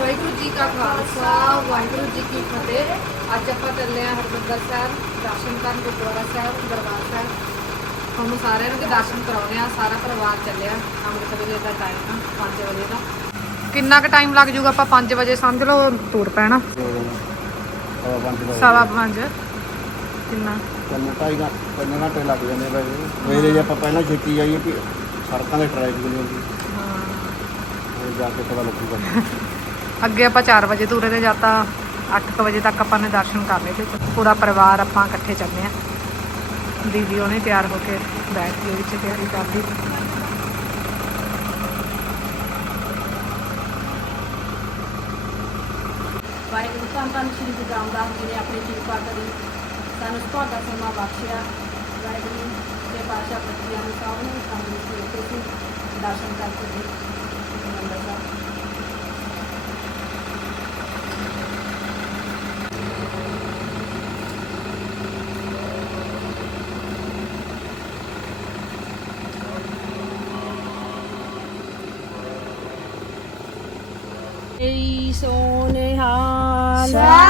ਵਾਹਿਗੁਰੂ ਜੀ ਕਾ ਖਾਲਸਾ ਵਾਹਿਗੁਰੂ ਜੀ ਕੀ ਫਤਿਹ। ਅੱਜ ਆਪਾਂ ਚੱਲੇ ਆ ਹਰਮੰਦਰ ਸਾਹਿਬ ਦਰਸ਼ਨ ਕਰਨ ਗੁਰਦੁਆਰਾ ਸਾਹਿਬ ਦਰਬਾਰ ਸਾਹਿਬ। ਤੁਹਾਨੂੰ ਸਾਰਿਆਂ ਨੂੰ ਦਰਸ਼ਨ ਕਰਾਉਣੇ ਆ ਸਾਰਾ ਪਰਿਵਾਰ ਚੱਲਿਆ ਅੰਮ੍ਰਿਤ ਵੇਲੇ ਦਾ ਟਾਈਮ ਆ 5 ਵਜੇ ਦਾ। ਕਿੰਨਾ ਕੁ ਟਾਈਮ ਲੱਗ ਜਾਊਗਾ ਆਪਾਂ 5 ਵਜੇ ਸਮਝ ਲਓ ਤੁਰ ਪੈਣਾ? ਸਵਾ 5 ਕਿੰਨਾ? ਤਿੰਨ ਢਾਈ ਘੰਟੇ ਤਿੰਨ ਘੰਟੇ ਲੱਗ ਜਾਂਦੇ ਵੈਸੇ ਸਵੇਰੇ ਜੇ ਆਪਾਂ ਪਹਿਲਾਂ ਛੇਤੀ ਜਾਈਏ ਕਿ ਸੜਕਾਂ ਦੇ ਟ੍ਰੈਫਿਕ ਨਹੀਂ ਹੁੰਦੀ। ਉਹ ਜਾ ਕੇ ਪਤਾ ਲੱਗੂਗਾ। ਅੱਗੇ ਆਪਾਂ 4 ਵਜੇ ਤੁਰੇ ਤੇ ਜਾਤਾ 8 ਵਜੇ ਤੱਕ ਆਪਾਂ ਨੇ ਦਰਸ਼ਨ ਕਰ ਲਏ ਤੇ ਪੂਰਾ ਪਰਿਵਾਰ ਆਪਾਂ ਇਕੱਠੇ ਚੱਲੇ ਆ ਦੀਦੀ ਉਹਨੇ ਤਿਆਰ ਹੋ ਕੇ ਬੈਠ ਕੇ ਵਿੱਚ ਤਿਆਰੀ ਕਰਦੀ ਵਾਹਿਗੁਰੂ ਧੰਨ ਧੰਨ ਸ਼੍ਰੀ ਗੁਰੂ ਰਾਮਦਾਸ ਜੀ ਨੇ ਆਪਣੀ ਕਿਰਪਾ ਕਰੀ, ਸਾਨੂੰ ਤੁਹਾਡਾ ਸਮਾਂ ਬਖਸ਼ਿਆ। ਵਾਹਿਗੁਰੂ ਦੇ ਪਾਤਸ਼ਾਹ ਬੱਚਿਆਂ ਨੂੰ ਸਭ ਨੂੰ ਤੰਦਰੁਸਤੀ ਦਰਸ਼ਨ ਕਰਕੇ Jason Hall.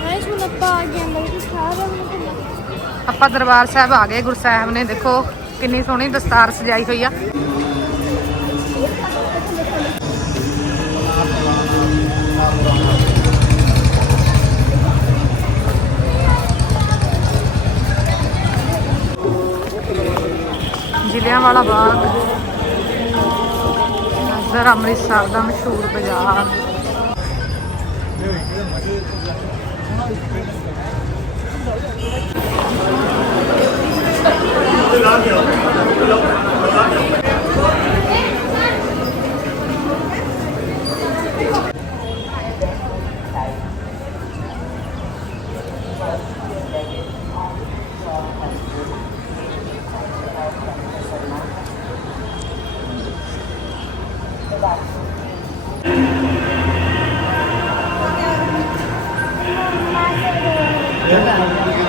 ਮੈਂ ਸੁਣ ਪਾ ਗਿਆ ਮੇਰੇ ਆਪਾਂ ਦਰਬਾਰ ਸਾਹਿਬ ਆ ਗਏ, ਗੁਰੂ ਸਾਹਿਬ ਨੇ ਦੇਖੋ ਕਿੰਨੀ ਸੋਹਣੀ ਦਸਤਾਰ ਸਜਾਈ ਹੋਈ ਆ। ਵਾਲਾ ਬਾਗ। ਨਜ਼ਰ ਅੰਮ੍ਰਿਤਸਰ ਦਾ ਮਸ਼ਹੂਰ ਬਾਜ਼ਾਰ। Đúng rồi.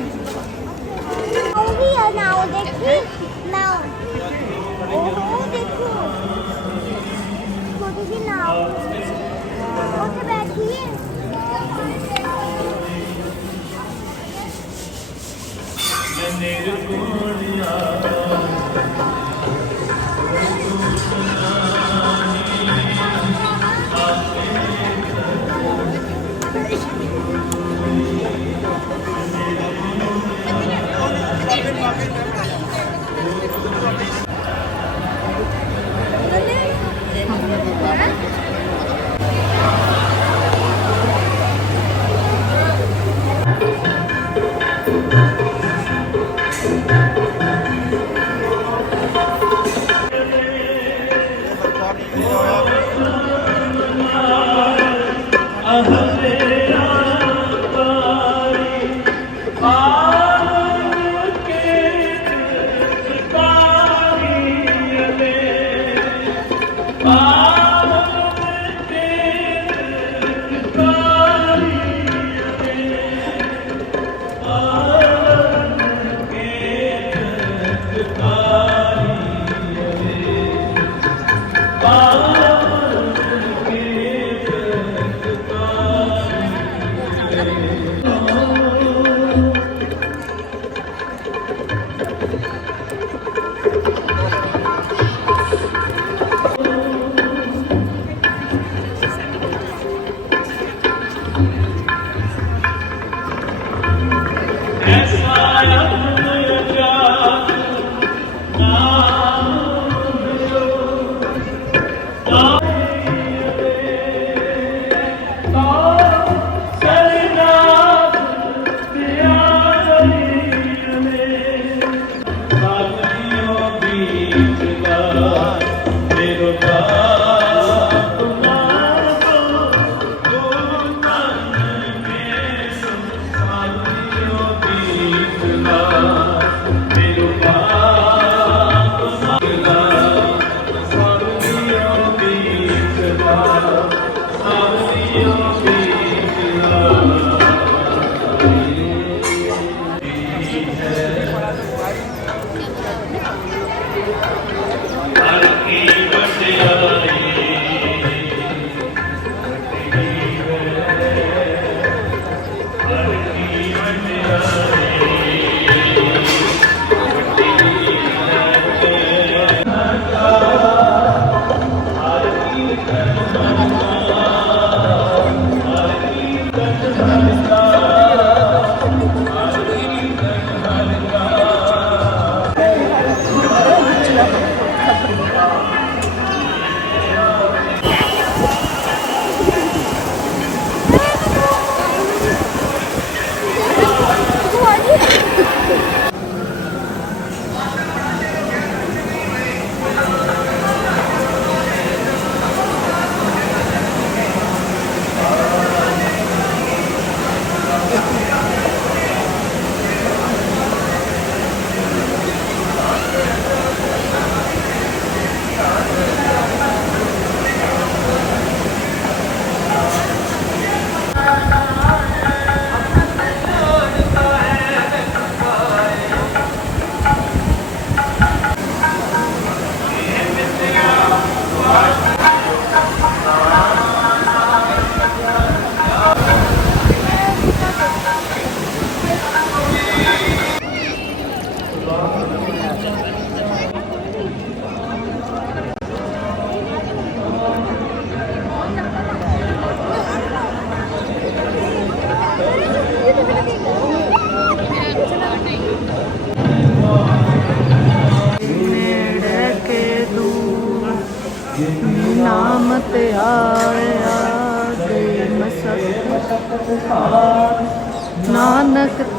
Here now, the kid now. Oh, the kid. What is it now? What about here? मैंने कोड़िया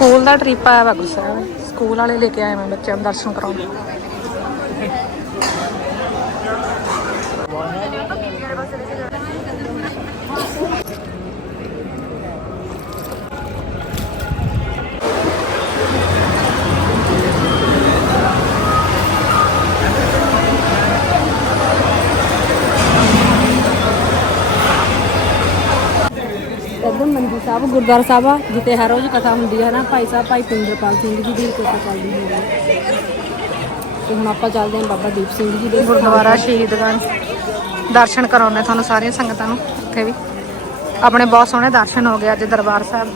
ਸਕੂਲ ਦਾ ਟ੍ਰਿਪ ਆਇਆ ਵਾ ਗੁਰਸਾਹਿਬ। ਸਕੂਲ ਵਾਲੇ ਲੈ ਕੇ ਆਏ ਮੈਂ ਬੱਚਿਆਂ ਨੂੰ ਦਰਸ਼ਨ ਕਰਾਉਣ। ਸਾਹਿਬ ਗੁਰਦੁਆਰਾ ਸਾਹਿਬ ਆ ਜਿੱਥੇ ਹਰ ਰੋਜ਼ ਕਥਾ ਹੁੰਦੀ ਹੈ ਨਾ ਭਾਈ ਸਾਹਿਬ ਭਾਈ ਪਿੰਦਰਪਾਲ ਸਿੰਘ ਜੀ ਦੀ ਕਥਾ ਚੱਲਦੀ ਹੁੰਦੀ ਹੈ ਤੇ ਹੁਣ ਆਪਾਂ ਚੱਲਦੇ ਹਾਂ ਬਾਬਾ ਦੀਪ ਸਿੰਘ ਜੀ ਦੇ ਗੁਰਦੁਆਰਾ ਸ਼ਹੀਦਗੰਜ ਦਰਸ਼ਨ ਕਰਾਉਣੇ ਤੁਹਾਨੂੰ ਸਾਰੀਆਂ ਸੰਗਤਾਂ ਨੂੰ ਇੱਥੇ ਵੀ। ਆਪਣੇ ਬਹੁਤ ਸੋਹਣੇ ਦਰਸ਼ਨ ਹੋ ਗਏ ਅੱਜ ਦਰਬਾਰ ਸਾਹਿਬ।